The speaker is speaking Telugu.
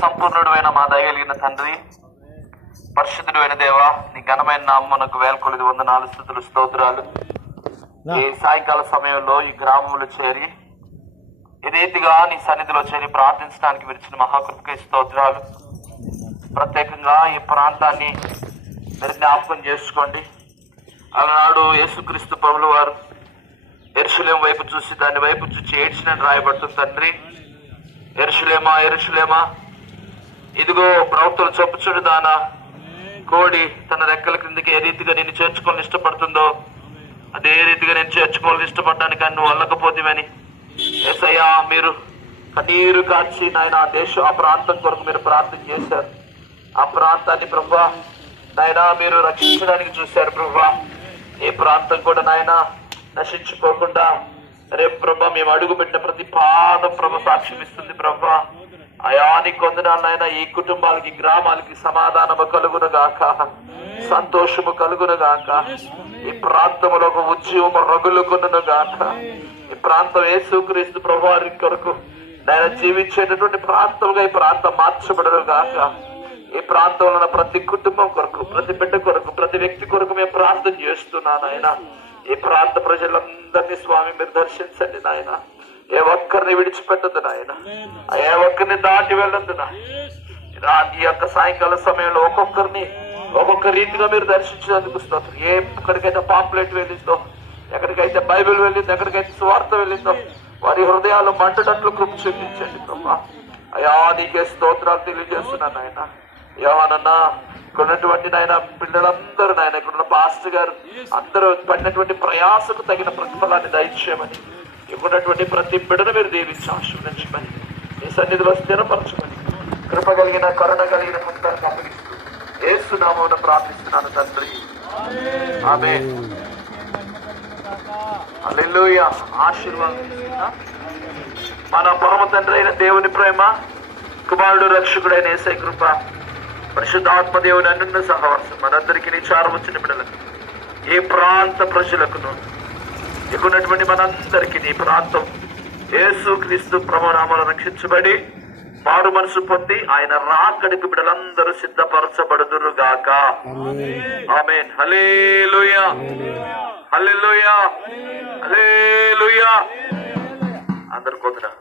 సంపూర్ణుడు అయిన మా దయగలిగిన తండ్రి, పరిశుద్ధుడు అయిన దేవా, నీ ఘనమైన నామమునకు వేల్కొలిది వందనాలు, స్తుతులు, స్తోత్రాలు. ఈ సాయంకాల సమయంలో ఈ గ్రామంలో చేరి యథేతిగా నీ సన్నిధిలో చేరి ప్రార్థించడానికి విరిచిన మహాకృపకై స్తోత్రాలు. ప్రత్యేకంగా ఈ ప్రాంతాన్ని మీరు జ్ఞాపకం చేసుకోండి. అలనాడు యేసుక్రీస్తు ప్రభులు వారు యెరూషలేము వైపు చూసి దాని వైపు చూసి ఏడ్చినని రాయబడుతుంది. తండ్రి, యెరూషలేమా యెరూషలేమా, ఇదిగో ప్రవక్తలు చెప్పుచుడు దానా, కోడి తన రెక్కల క్రిందికి ఏ రీతిగా నేను చేర్చుకోవాలని ఇష్టపడుతుందో అదే రీతిగా నేను చేర్చుకోవాలని ఇష్టపడ్డానికి నువ్వు వల్లకపోతేవని యేసయ్యా, మీరు కన్నీరు కాచి నాయన ఆ ప్రాంతం కొరకు మీరు ప్రార్థన చేశారు. ఆ ప్రాంతాన్ని ప్రభువా నాయన మీరు రక్షించడానికి చూశారు. ప్రభువా, ఈ ప్రాంతం కూడా నాయన నశించుకోకుండా రేపు ప్రభా మేము అడుగు పెట్టిన ప్రతి పాదం ప్రభు సాక్ష్యం ఇస్తుంది. ప్రభా అయా నీకు వందనాలు నాయన. ఈ కుటుంబాలకి గ్రామాలకి సమాధానము కలుగును గాక, సంతోషము కలుగును గాక. ఈ ప్రాంతంలో ఒక ఉద్యమము రగులుకొనును గాక. ఈ ప్రాంతం యేసుక్రీస్తు ప్రభువారి కొరకు నాయన జీవించేటటువంటి ప్రాంతంగా ఈ ప్రాంతం మార్చబడను గాక. ఈ ప్రాంతంలో ఉన్న ప్రతి కుటుంబం కొరకు, ప్రతి బిడ్డ కొరకు, ప్రతి వ్యక్తి కొరకు మేము ప్రార్థన చేస్తున్నాను ఆయన. ఈ ప్రాంత ప్రజలందరినీ స్వామి మీరు దర్శించండి నాయన. ఏ ఒక్కరిని విడిచిపెట్టద్దు నాయన, ఏ ఒక్కరిని దాటి వెళ్ళొద్దు నాయన. ఈ యొక్క సాయంకాల సమయంలో ఒక్కొక్క రీతిగా మీరు దర్శించినందుకు స్తోత్రం. ఎక్కడికైతే పాంప్లెట్ వెళ్ళిందో, ఎక్కడికైతే బైబిల్ వెళ్ళిందో, ఎక్కడికైతే సువార్త వెళ్ళిందో వారి హృదయాలు మంటటట్లు కృప చూపించండి ప్రభా. అయా నీకే స్తోత్రాలు తెలియజేస్తున్నాను ఆయన. యోహానన్నా, ఇక్కడ ఉన్నటువంటి నాయన పిల్లలందరూ నాయన, ఇక్కడ ఉన్న పాస్టర్ గారు అందరూ పడినటువంటి ప్రయాసకు తగిన ప్రతిఫలాన్ని దయచేయమని, ఇక్కడున్నటువంటి ప్రతి బిడ్డను మీరు దీవించి ఆశీర్వదించమని, ఈ సన్నిధిలో స్థిరపరచమని, కృప కలిగిన కరుణ కలిగిన పుస్తకాన్ని అప్పగిస్తూ యేసు నామమున ప్రార్థిస్తున్నాను తండ్రి, ఆమేన్. హల్లెలూయా. ఆశీర్వాదం మన పరమ తండ్రి అయిన దేవుని ప్రేమ, కుమారుడు రక్షకుడైన యేసయ్య కృప, పరిశుద్ధాత్మ దేవుని అన్యున్న సహవాసం మనందరికీ నిచారం వచ్చిన బిడ్డలకు, ఏ ప్రాంత ప్రజలకును, ఎక్కున్నటువంటి మనందరికీ నీ ప్రాంతం యేసుక్రీస్తు ప్రభునామములో రక్షించబడి మారు మనసు పొంది ఆయన రాకడికి బిడ్డలందరూ సిద్ధపరచబడుదురు గాక. ఆమేన్. హల్లెలూయా, హల్లెలూయా, హల్లెలూయా. అందరు కోతురా.